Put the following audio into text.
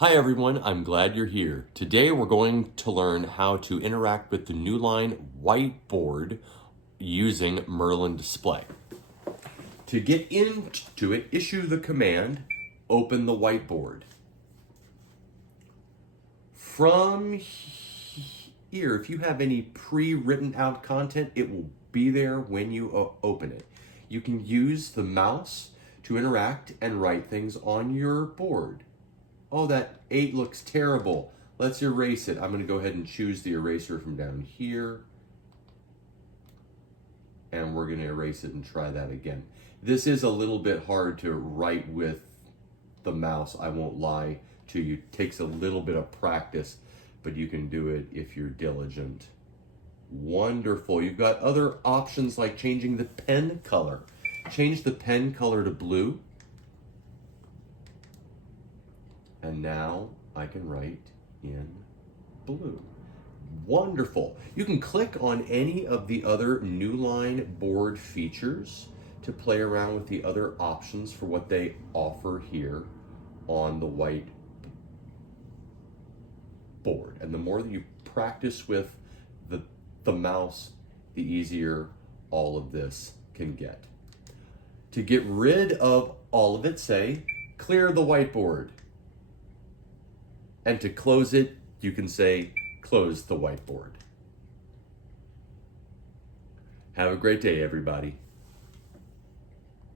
Hi everyone, I'm glad you're here. Today we're going to learn how to interact with the Newline whiteboard using Merlyn display. To get into it, issue the command, open the whiteboard. From here, if you have any pre-written out content, it will be there when you open it. You can use the mouse to interact and write things on your board. Oh, that 8 looks terrible. Let's erase it. I'm going to go ahead and choose the eraser from down here. And we're going to erase it and try that again. This is a little bit hard to write with the mouse, I won't lie to you. It takes a little bit of practice, but you can do it if you're diligent. Wonderful. You've got other options like changing the pen color. Change the pen color to blue. And now I can write in blue. Wonderful. You can click on any of the other Newline board features to play around with the other options for what they offer here on the whiteboard. And the more that you practice with the mouse, the easier all of this can get. To get rid of all of it, say, clear the whiteboard. And to close it, you can say, close the whiteboard. Have a great day, everybody.